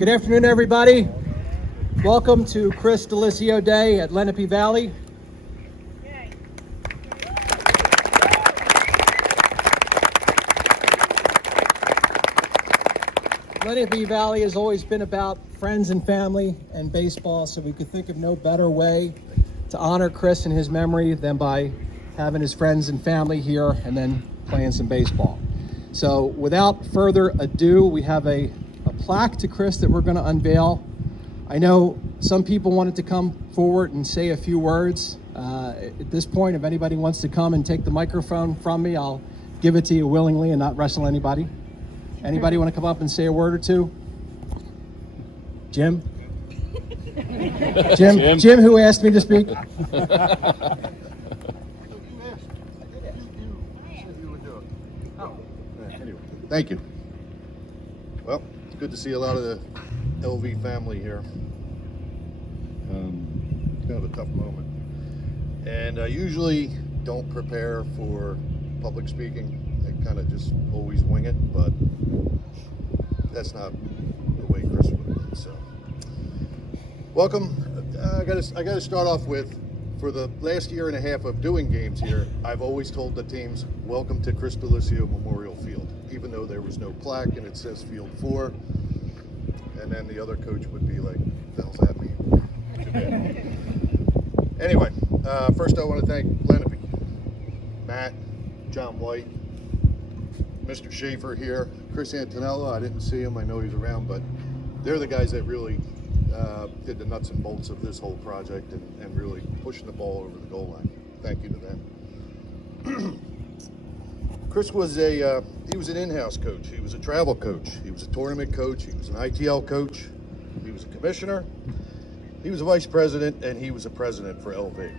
Good afternoon, everybody. Welcome to Chris DiLissio Day at Lenape Valley. Lenape Valley has always been about friends and family and baseball, so we could think of no better way to honor Chris and his memory than by having his friends and family here and then playing some baseball. So without further ado, we have a plaque to Chris that we're going to unveil. I know some people wanted to come forward and say a few words. At this point, if anybody wants to come and take the microphone from me, I'll give it to you willingly and not wrestle anybody. Anybody want to come up and say a word or two? Jim? Jim, who asked me to speak? Thank you. Well, it's good to see a lot of the LV family here. It's kind of a tough moment. And I usually don't prepare for public speaking. I kind of just always wing it, but that's not the way Chris would have done. So, welcome. I gotta start off with, for the last year and a half of doing games here, I've always told the teams, welcome to Chris DiLissio Memorial Field, even though there was no plaque and it says Field 4. And then the other coach would be like, what the hell's that mean? Too bad. Anyway, first I want to thank Lenape, Matt, John White, Mr. Schaefer here, Chris Antonello. I didn't see him, I know he's around, but they're the guys that really did the nuts and bolts of this whole project and really pushing the ball over the goal line. Thank you to them. Chris was he was an in-house coach. He was a travel coach. He was a tournament coach. He was an ITL coach. He was a commissioner. He was a vice president, and he was a president for LV.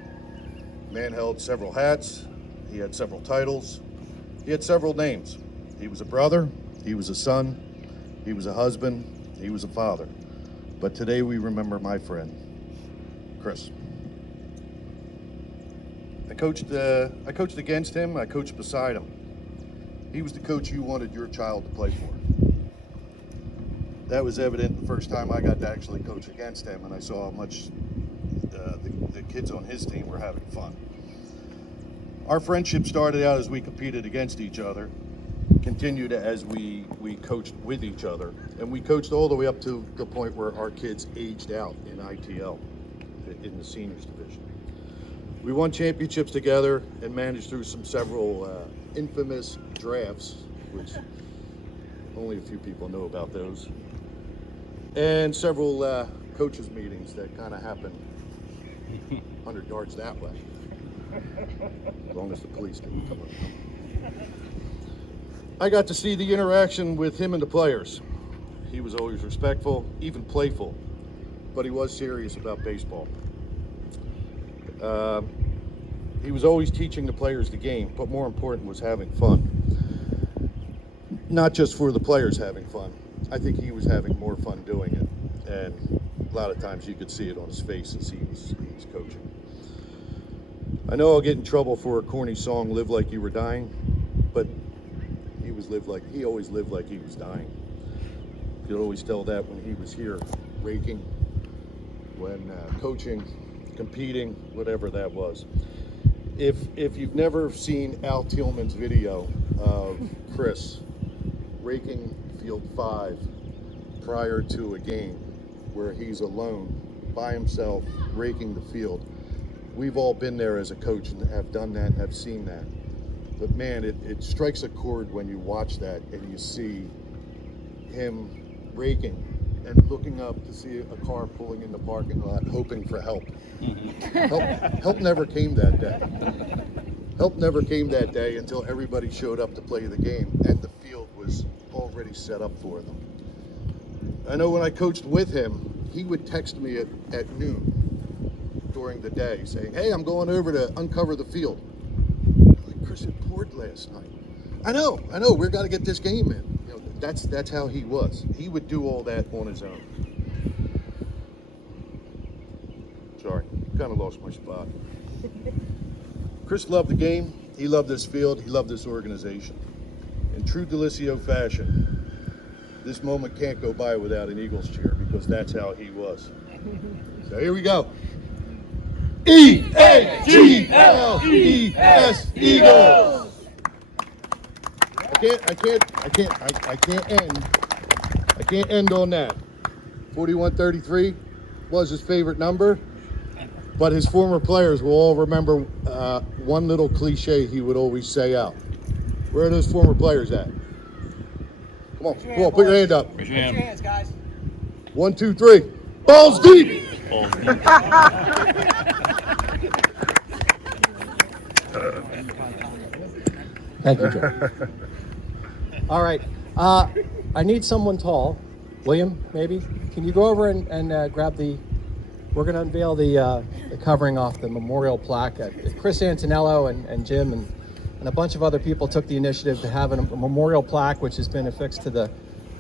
Man held several hats. He had several titles. He had several names. He was a brother. He was a son. He was a husband. He was a father. But today we remember my friend, Chris. I coached against him. I coached beside him. He was the coach you wanted your child to play for. That was evident the first time I got to actually coach against him, and I saw how much the kids on his team were having fun. Our friendship started out as we competed against each other, continued as we coached with each other, and we coached all the way up to the point where our kids aged out in ITL, in the seniors division. We won championships together and managed through several infamous drafts, which only a few people know about those, and several coaches meetings that kind of happened 100 yards that way, as long as the police didn't come up. I got to see the interaction with him and the players. He was always respectful, even playful, but he was serious about baseball. He was always teaching the players the game, but more important was having fun. Not just for the players having fun. I think he was having more fun doing it, and a lot of times you could see it on his face as he was coaching. I know I'll get in trouble for a corny song, "Live Like You Were Dying," but he always lived like he was dying. You could always tell that when he was here raking, when coaching, competing, whatever that was. If you've never seen Al Tillman's video of Chris raking field 5 prior to a game where he's alone by himself raking the field, we've all been there as a coach and have done that and have seen that. But man, it strikes a chord when you watch that and you see him raking and looking up to see a car pulling in the parking lot, hoping for help. Help never came that day. Help never came that day until everybody showed up to play the game and the field was already set up for them. I know when I coached with him, he would text me at noon during the day saying, "Hey, I'm going over to uncover the field." Like, Chris, it poured last night. I know, we've got to get this game in. You know, that's how he was. He would do all that on his own. Sorry, kind of lost my spot. Chris loved the game, he loved this field, he loved this organization. In true DiLissio fashion, This moment can't go by without an Eagles cheer because that's how he was. So here we go. E-A-G-L-E-S, Eagles. I can't end on that. 4133 was his favorite number, but his former players will all remember one little cliche he would always say out. Where are those former players at? Come on, put your hand up. Raise your hands, guys. 1, 2, 3. Balls deep. Balls deep. Thank you, Joe. All right. I need someone tall. William, maybe? Can you go over and grab the... We're going to unveil the covering off the memorial plaque. Chris Antonello and Jim and a bunch of other people took the initiative to have a memorial plaque, which has been affixed to the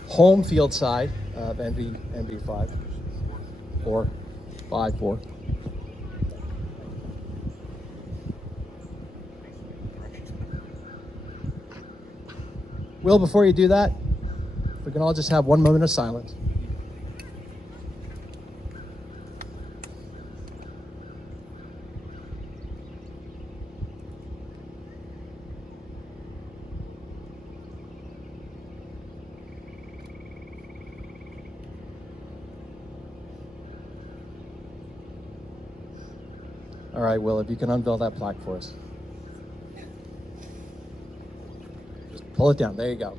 home field side of NB5. 4. Will, before you do that, if we can all just have 1 moment of silence. All right, Will, if you can unveil that plaque for us. Just pull it down. There you go.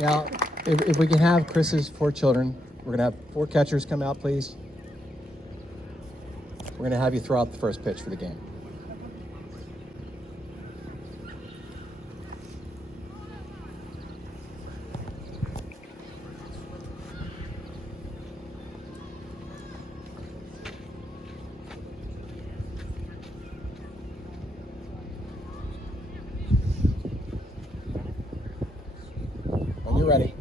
Now, if we can have Chris's 4 children, we're going to have 4 catchers come out, please. We're going to have you throw out the first pitch for the game. When you're ready.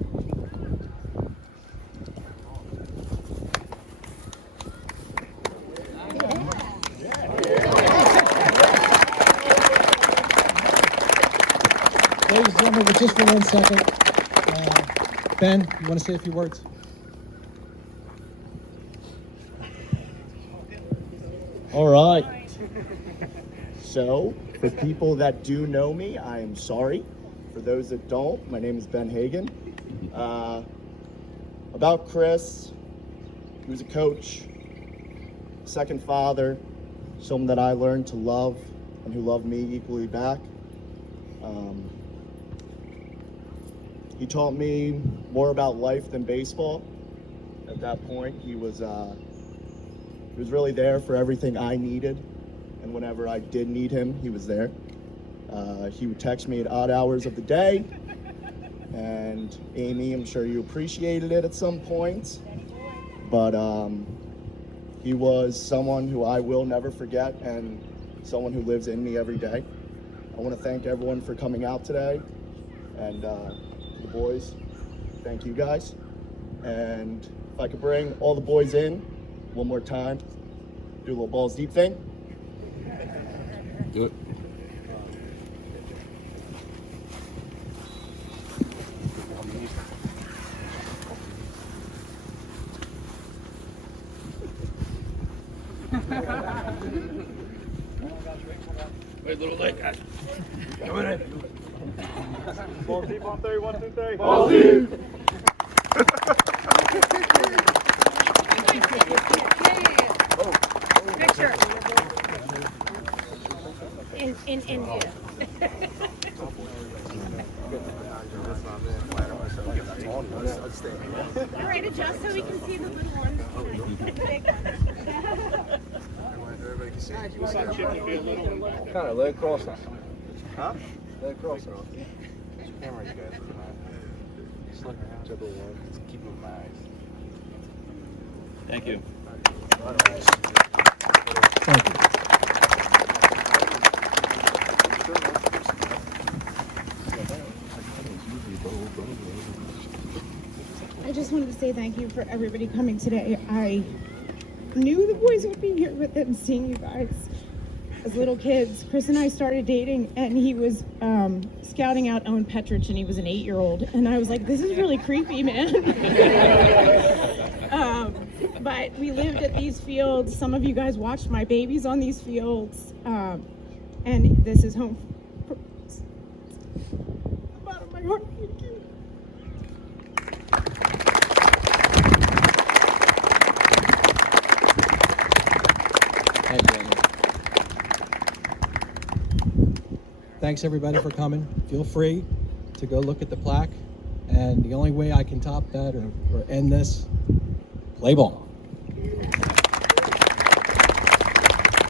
Ladies and gentlemen, just for 1 second, Ben, you want to say a few words? All right. So, for people that do know me, I am sorry. For those that don't, my name is Ben Hagan. About Chris, he was a coach, second father, someone that I learned to love and who loved me equally back. He taught me more about life than baseball. At that point, he was really there for everything I needed, and whenever I did need him, he was there. He would text me at odd hours of the day, and Amy, I'm sure you appreciated it at some point, but he was someone who I will never forget and someone who lives in me every day. I want to thank everyone for coming out today, and the boys, thank you guys. And if I could bring all the boys in one more time, do a little balls deep thing. Do it. Wait, little leg, guys. Come on in. Balls deep on 3, 1, 2, 3. Balls deep. Picture. In India. All right, adjust so we can see the little ones. The big ones. Kind of leg cross. Huh? Leg cross. Camera, you guys. Just look around. To the one. Keep moving my eyes. Thank you. Thank you. I just wanted to say thank you for everybody coming today. I knew the boys would be here, but then seeing you guys as little kids, Chris and I started dating, and he was scouting out Owen Petrich, and he was an 8-year-old. And I was like, this is really creepy, man. But we lived at these fields. Some of you guys watched my babies on these fields. And this is home. Bottom of my heart. Thank you. Thank you, Amy. Thanks everybody for coming. Feel free to go look at the plaque. And the only way I can top that or end this, play ball.